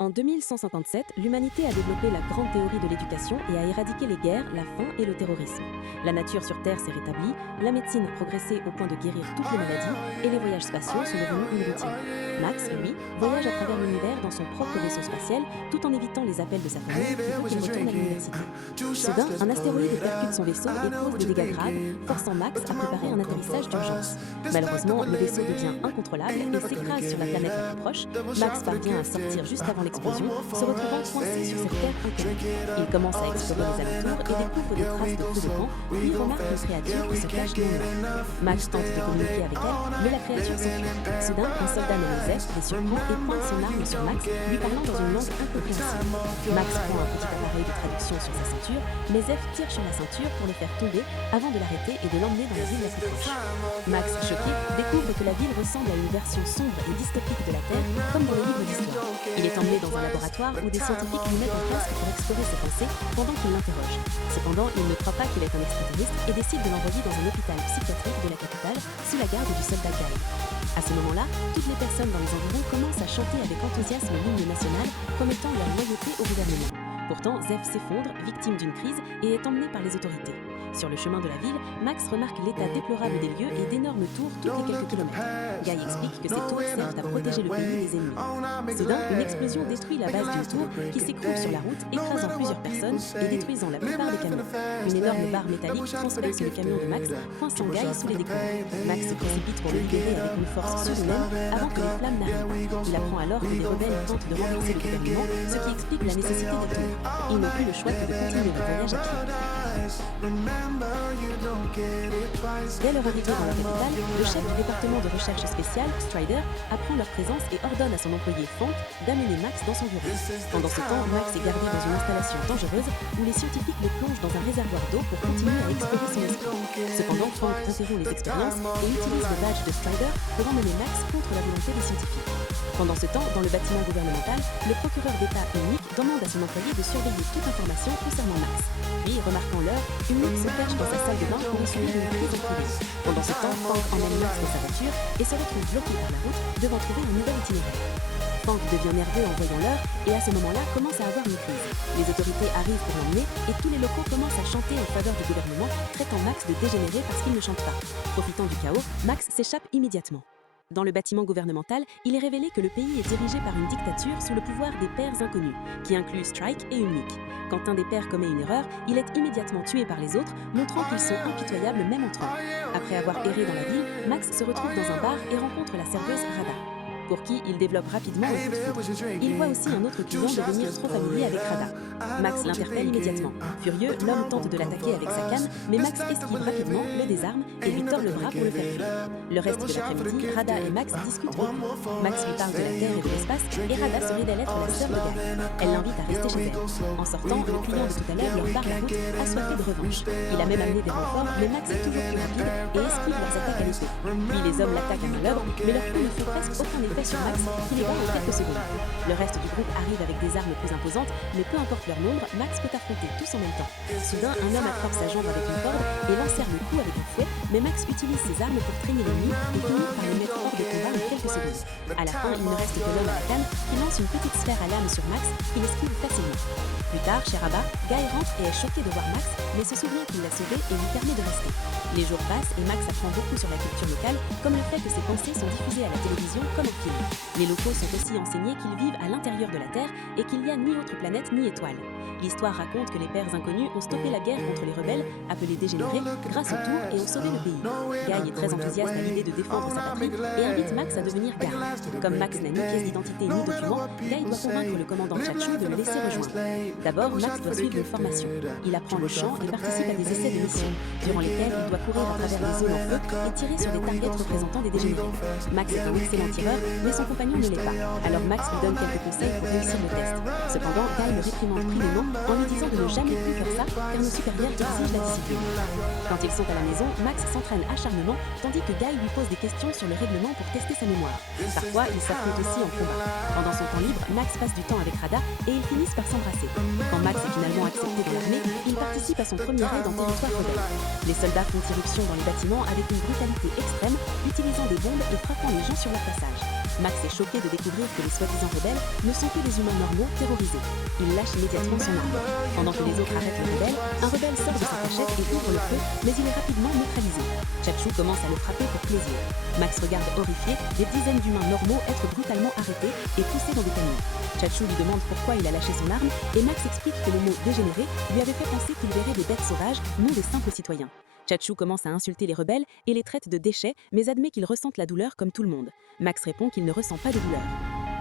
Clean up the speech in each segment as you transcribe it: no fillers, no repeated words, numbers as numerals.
En 2157, l'humanité a développé la grande théorie de l'éducation et a éradiqué les guerres, la faim et le terrorisme. La nature sur Terre s'est rétablie, la médecine a progressé au point de guérir toutes les maladies et les voyages spatiaux sont devenus une routine. Max, lui, voyage à travers l'univers dans son propre vaisseau spatial tout en évitant les appels de sa famille qui veut qu'il retourne à l'université. Soudain, un astéroïde percute son vaisseau et cause des dégâts graves, forçant Max à préparer un atterrissage d'urgence. Malheureusement, le vaisseau devient incontrôlable et s'écrase sur la planète la plus proche. Max parvient à sortir juste avant l'explosion, se retrouvant coincé sur cette terre inconnue. Il commence à explorer les alentours et découvre des traces de feu de camp, puis remarque une créature qui se cache non loin. Max tente de communiquer avec elle, mais la créature s'enfuit. Soudain, un soldat nommé Zef les surprend et pointe son arme sur Max, lui parlant dans une langue incompréhensible. Max prend un petit appareil de traduction sur sa ceinture, mais Zef tire sur la ceinture pour le faire tomber avant de l'arrêter et de l'emmener dans la ville la plus proche. Max, choqué, découvre que la ville ressemble à une version sombre et dystopique de la Terre, comme dans les livres d'histoire. Il est emmené dans un laboratoire où des scientifiques lui mettent en casque pour explorer ses pensées pendant qu'il l'interroge. Cependant, il ne croit pas qu'il est un extraterrestre et décide de l'envoyer dans un hôpital psychiatrique de la capitale sous la garde du soldat Guy. À ce moment-là, toutes les personnes dans les environs commencent à chanter avec enthousiasme l'hymne national, promettant leur loyauté au gouvernement. Pourtant, Zef s'effondre, victime d'une crise, et est emmené par les autorités. Sur le chemin de la ville, Max remarque l'état déplorable des lieux et d'énormes tours toutes les quelques kilomètres. Guy explique que ces tours servent à protéger le pays des ennemis. Soudain, une explosion détruit la base d'une tour qui s'écroule sur la route, écrasant plusieurs personnes et détruisant la plupart des camions. Une énorme barre métallique transperce le camion de Max, coinçant Guy sous les décombres. Max se précipite pour le libérer avec une force surhumaine avant que les flammes n'arrivent. Il apprend alors que les rebelles tentent de renverser le gouvernement, ce qui explique la nécessité des tours. Ils n'ont plus le choix que de continuer leur voyage à pied. Dès leur arrivée dans la capitale, le chef du département de recherche spéciale, Strider, apprend leur présence et ordonne à son employé Funk d'amener Max dans son bureau. Pendant ce temps, Max est gardé dans une installation dangereuse où les scientifiques le plongent dans un réservoir d'eau pour continuer à explorer son esprit. Cependant, Funk interrompt les expériences et utilise le badge de Strider pour emmener Max contre la volonté des scientifiques. Pendant ce temps, dans le bâtiment gouvernemental, le procureur d'État unique demande à son employé de surveiller toute information concernant Max. Puis, remarquant l'heure, unique se cache dans sa salle de bain pour essuyer une prise en privé. Pendant ce temps, Frank emmène Max dans sa voiture et se retrouve bloqué par la route, devant trouver un nouvel itinéraire. Frank devient nerveux en voyant l'heure et à ce moment-là commence à avoir une crise. Les autorités arrivent pour l'emmener et tous les locaux commencent à chanter en faveur du gouvernement, traitant Max de dégénéré parce qu'il ne chante pas. Profitant du chaos, Max s'échappe immédiatement. Dans le bâtiment gouvernemental, il est révélé que le pays est dirigé par une dictature sous le pouvoir des pères inconnus, qui inclut Strike et Unique. Quand un des pères commet une erreur, il est immédiatement tué par les autres, montrant qu'ils sont impitoyables même entre eux. Après avoir erré dans la ville, Max se retrouve dans un bar et rencontre la serveuse Rada, pour qui il développe rapidement un coup de foudre. Il voit aussi un autre client devenir trop familier avec Rada. Max l'interpelle immédiatement. Furieux, l'homme tente de l'attaquer avec sa canne, mais Max esquive rapidement, le désarme et lui tord le bras pour le faire fuir. Le reste de l'après-midi, Rada et Max discutent beaucoup. Max lui parle de la Terre et de l'espace, et Rada se révèle être la sœur de Guy. Elle l'invite à rester chez elle. En sortant, le client de tout à l'heure leur barre la route, assoiffé de revanche. Il a même amené des renforts, mais Max est toujours plus rapide et esquive leurs attaques à l'épée. Puis les hommes l'attaquent à main l'œuvre, mais leur coup ne fait presque aucun effet sur Max, qui les bat en quelques secondes. Le reste du groupe arrive avec des armes plus imposantes, mais peu importe leur nombre, Max peut affronter tous en même temps. Soudain, un homme attrape sa jambe avec une corde et l'enserre le cou avec un fouet, mais Max utilise ses armes pour traîner l'ennemi et finit par le mettre hors de combat en quelques secondes. À la fin, il ne reste que l'homme à la canne qui lance une petite sphère à lame sur Max, qui l'esquive facilement. Plus tard, chez Rabat, Guy rentre et est choqué de voir Max, mais se souvient qu'il l'a sauvé et lui permet de rester. Les jours passent et Max apprend beaucoup sur la culture locale, comme le fait que ses pensées sont diffusées à la télévision comme en film. Les locaux sont aussi enseignés qu'ils vivent à l'intérieur de la Terre et qu'il n'y a ni autre planète ni étoile. L'histoire raconte que les pères inconnus ont stoppé la guerre contre les rebelles, appelés dégénérés, grâce au tour et ont sauvé le pays. Guy est très enthousiaste à l'idée de défendre sa patrie et invite Max à devenir garde. Comme Max n'a ni pièce d'identité ni document, Guy doit convaincre le commandant Chachu de le laisser rejoindre. D'abord, Max doit suivre une formation. Il apprend le chant et participe à des essais de mission, durant lesquels il doit courir à travers les zones en feu et tirer sur des targets représentant des dégénérés. Max est un excellent tireur, mais son compagnon ne l'est pas. Alors Max lui donne quelques conseils pour réussir le test. Cependant, Guy le réprimande prudemment en lui disant de ne jamais plus faire ça car nos supérieurs exigent la discipline. Quand ils sont à la maison, Max s'entraîne acharnement tandis que Guy lui pose des questions sur le règlement pour tester sa mémoire. Parfois, ils s'affrontent aussi en combat. Pendant son temps libre, Max passe du temps avec Rada et ils finissent par s'embrasser. Quand Max est finalement accepté dans l'armée, il participe à son premier raid en territoire rebelle. Les soldats font irruption dans les bâtiments avec une brutalité extrême, utilisant des bombes et frappant les gens sur leur passage. Max est choqué de découvrir que les soi-disant rebelles ne sont que des humains normaux terrorisés. Il lâche immédiatement son arme. Pendant que les autres arrêtent le rebelle, un rebelle sort de sa cachette et ouvre le feu, mais il est rapidement neutralisé. Chachu commence à le frapper pour plaisir. Max regarde horrifié des dizaines d'humains normaux être brutalement arrêtés et poussés dans des camions. Chachu lui demande pourquoi il a lâché son arme et Max explique que le mot « dégénéré » lui avait fait penser qu'il verrait des bêtes sauvages, non des simples citoyens. Chachu commence à insulter les rebelles et les traite de déchets, mais admet qu'ils ressentent la douleur comme tout le monde. Max répond qu'il ne ressent pas de douleur.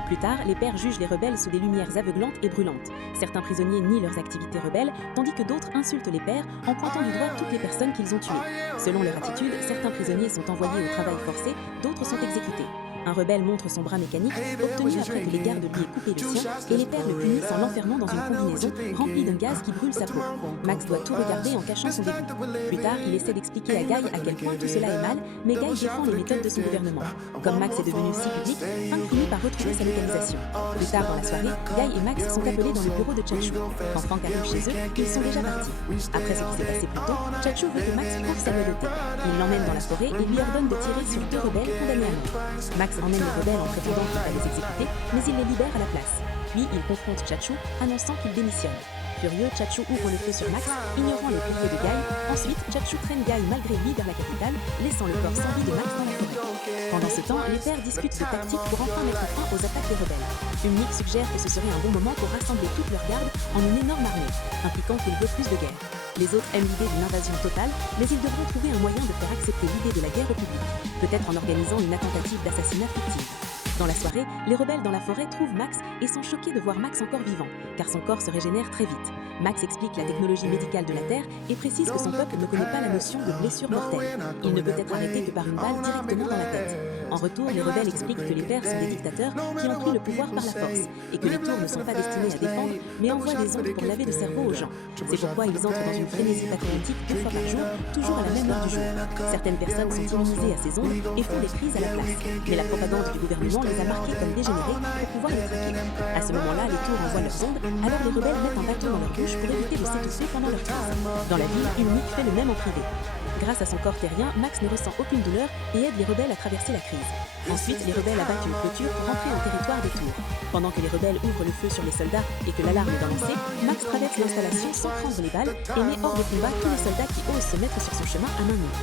Plus tard, les pères jugent les rebelles sous des lumières aveuglantes et brûlantes. Certains prisonniers nient leurs activités rebelles, tandis que d'autres insultent les pères en pointant du doigt toutes les personnes qu'ils ont tuées. Selon leur attitude, certains prisonniers sont envoyés au travail forcé, d'autres sont exécutés. Un rebelle montre son bras mécanique, obtenu après que les gardes lui aient coupé le sien, et les pères le punissent en l'enfermant dans une combinaison remplie d'un gaz qui brûle sa peau. Max doit tout regarder en cachant son dégoût. Plus tard, il essaie d'expliquer à Guy à quel point tout cela est mal, mais Guy défend les méthodes de son gouvernement. Comme Max est devenu si public, Frank finit par retrouver sa localisation. Plus tard dans la soirée, Guy et Max sont appelés dans le bureau de Chachu. Quand Frank arrive chez eux, ils sont déjà partis. Après ce qui s'est passé plus tôt, Chachu veut que Max prouve sa loyauté. Il l'emmène dans la forêt et lui ordonne de tirer sur 2 rebelles condamnés à mort. Max emmène les rebelles en prétendant qu'il va les exécuter, mais il les libère à la place. Puis il confronte Chachu, annonçant qu'il démissionne. Furieux, Chachu ouvre le feu sur Max, ignorant les piliers de Guy. Ensuite, Chachu traîne Guy malgré lui vers la capitale, laissant le corps sans vie de Max dans la forêt. Pendant ce temps, les pères discutent de tactiques pour enfin mettre fin aux attaques des rebelles. Unique suggère que ce serait un bon moment pour rassembler toute leur garde en une énorme armée, impliquant qu'il veut plus de guerre. Les autres aiment l'idée d'une invasion totale, mais ils devront trouver un moyen de faire accepter l'idée de la guerre au public, peut-être en organisant une tentative d'assassinat fictive. Dans la soirée, les rebelles dans la forêt trouvent Max et sont choqués de voir Max encore vivant, car son corps se régénère très vite. Max explique la technologie médicale de la Terre et précise que son peuple ne connaît pas la notion de blessure mortelle. Il ne peut être arrêté que par une balle directement dans la tête. En retour, les rebelles expliquent que les pères sont des dictateurs qui ont pris le pouvoir par la force et que les tours ne sont pas destinés à défendre, mais envoient des ondes pour laver le cerveau aux gens. C'est pourquoi ils entrent dans une frénésie patriotique 2 fois par jour, toujours à la même heure du jour. Certaines personnes sont immunisées à ces ondes et font des crises à la place. Mais la propagande du gouvernement les a marqués comme dégénérés pour pouvoir les traquer. À ce moment-là, les tours envoient leurs ondes, alors les rebelles mettent un bâton dans leur bouche pour éviter de s'étouffer pendant leur crise. Dans la ville, Unique fait le même en privé. Grâce à son corps terrien, Max ne ressent aucune douleur et aide les rebelles à traverser la crise. Ensuite, les rebelles abattent une clôture pour rentrer au territoire des tours. Pendant que les rebelles ouvrent le feu sur les soldats et que l'alarme est lancée, Max traverse l'installation sans prendre les balles et met hors de combat tous les soldats qui osent se mettre sur son chemin à main nue.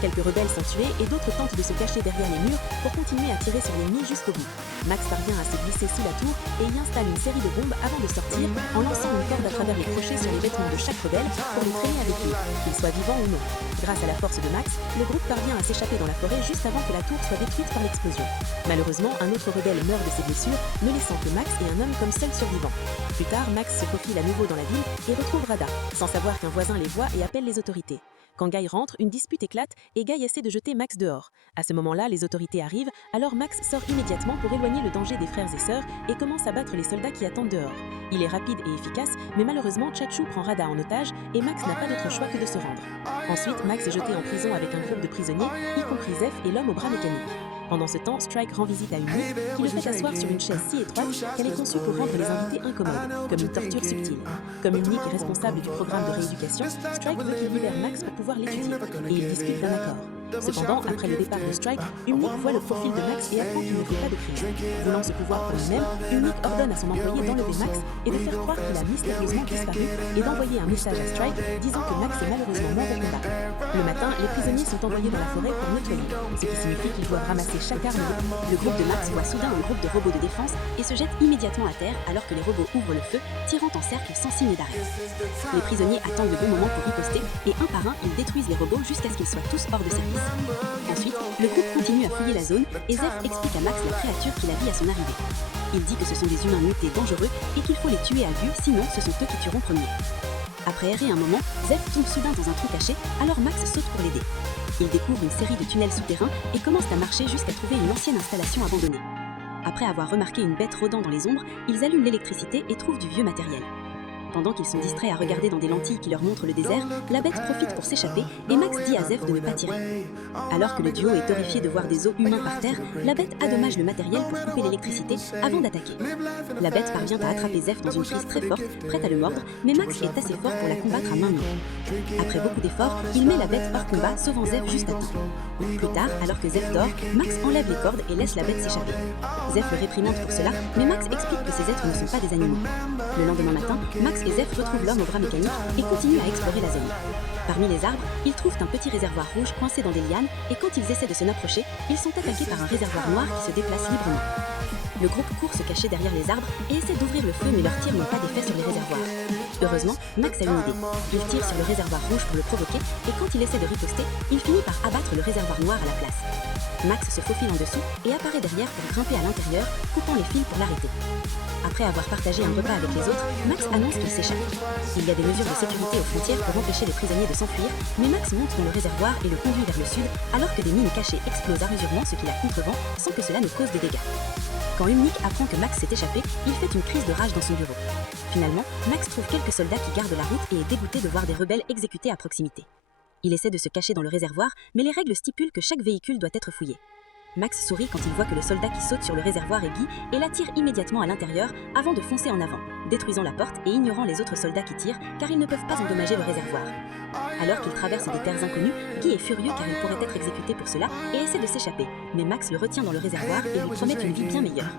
Quelques rebelles sont tués et d'autres tentent de se cacher derrière les murs pour continuer à tirer sur l'ennemi jusqu'au bout. Max parvient à se glisser sous la tour et y installe une série de bombes avant de sortir en lançant une corde à travers les crochets sur les vêtements de chaque rebelle pour les traîner avec lui, qu'ils soient vivants ou non. Grâce à la force de Max, le groupe parvient à s'échapper dans la forêt juste avant que la tour soit détruite par l'explosion. Malheureusement, un autre rebelle meurt de ses blessures, ne laissant que Max et un homme comme seul survivant. Plus tard, Max se faufile à nouveau dans la ville et retrouve Rada, sans savoir qu'un voisin les voit et appelle les autorités. Quand Guy rentre, une dispute éclate et Guy essaie de jeter Max dehors. À ce moment-là, les autorités arrivent, alors Max sort immédiatement pour éloigner le danger des frères et sœurs et commence à battre les soldats qui attendent dehors. Il est rapide et efficace, mais malheureusement, Chachu prend Rada en otage et Max n'a pas d'autre choix que de se rendre. Ensuite, Max est jeté en prison avec un groupe de prisonniers, y compris Zeph et l'homme au bras mécanique. Pendant ce temps, Strike rend visite à Unique, qui le fait asseoir sur une chaise si étroite qu'elle est conçue pour rendre les invités incommodes, comme une torture subtile. Comme Unique est responsable du programme de rééducation, Strike veut qu'il libère Max pour pouvoir l'étudier, et ils discutent d'un accord. Cependant, après le départ de Strike, Unique voit le profil de Max et apprend qu'il ne fait pas de crime. Voulant ce pouvoir pour lui-même, Unique ordonne à son employé d'enlever Max et de faire croire qu'il a mystérieusement disparu et d'envoyer un message à Strike disant que Max est malheureusement mort au combat. Le matin, les prisonniers sont envoyés dans la forêt pour nettoyer, ce qui signifie qu'ils doivent ramasser chaque arme. Le groupe de Max voit soudain un groupe de robots de défense et se jette immédiatement à terre alors que les robots ouvrent le feu, tirant en cercle sans signe d'arrêt. Les prisonniers attendent le bon moment pour riposter et un par un, ils détruisent les robots jusqu'à ce qu'ils soient tous hors de service. Ensuite, le groupe continue à fouiller la zone et Zeph explique à Max la créature qu'il a vue à son arrivée. Il dit que ce sont des humains mutés dangereux et qu'il faut les tuer à vue, sinon ce sont eux qui tueront premier. Après errer un moment, Zeph tombe soudain dans un trou caché, alors Max saute pour l'aider. Il découvre une série de tunnels souterrains et commence à marcher jusqu'à trouver une ancienne installation abandonnée. Après avoir remarqué une bête rôdant dans les ombres, ils allument l'électricité et trouvent du vieux matériel. Pendant qu'ils sont distraits à regarder dans des lentilles qui leur montrent le désert, la bête profite pour s'échapper et Max dit à Zeph de ne pas tirer. Alors que le duo est horrifié de voir des os humains par terre, la bête adommage le matériel pour couper l'électricité avant d'attaquer. La bête parvient à attraper Zeph dans une prise très forte, prête à le mordre, mais Max est assez fort pour la combattre à main nue. Après beaucoup d'efforts, il met la bête hors combat, sauvant Zeph juste à temps. Plus tard, alors que Zeph dort, Max enlève les cordes et laisse la bête s'échapper. Zeph le réprimande pour cela, mais Max explique que ces êtres ne sont pas des animaux. Le lendemain matin, Max et Zeph retrouvent l'homme au bras mécanique et continuent à explorer la zone. Parmi les arbres, ils trouvent un petit réservoir rouge coincé dans des lianes et quand ils essaient de s'en approcher, ils sont attaqués par un réservoir noir qui se déplace librement. Le groupe court se cacher derrière les arbres et essaie d'ouvrir le feu mais leurs tirs n'ont pas d'effet sur les réservoirs. Heureusement, Max a une idée. Il tire sur le réservoir rouge pour le provoquer et quand il essaie de riposter, il finit par abattre le réservoir noir à la place. Max se faufile en dessous et apparaît derrière pour grimper à l'intérieur, coupant les fils pour l'arrêter. Après avoir partagé un repas avec les autres, Max annonce qu'il s'échappe. Il y a des mesures de sécurité aux frontières pour empêcher les prisonniers de s'enfuir, mais Max monte dans le réservoir et le conduit vers le sud, alors que des mines cachées explosent à mesure ce qui la contrevent sans que cela ne cause des dégâts. Quand Umnik apprend que Max s'est échappé, il fait une crise de rage dans son bureau. Finalement, Max trouve quelques soldats qui gardent la route et est dégoûté de voir des rebelles exécutés à proximité. Il essaie de se cacher dans le réservoir, mais les règles stipulent que chaque véhicule doit être fouillé. Max sourit quand il voit que le soldat qui saute sur le réservoir est Guy et l'attire immédiatement à l'intérieur avant de foncer en avant, détruisant la porte et ignorant les autres soldats qui tirent car ils ne peuvent pas endommager le réservoir. Alors qu'il traverse des terres inconnues, Guy est furieux car il pourrait être exécuté pour cela et essaie de s'échapper, mais Max le retient dans le réservoir et lui promet une vie bien meilleure.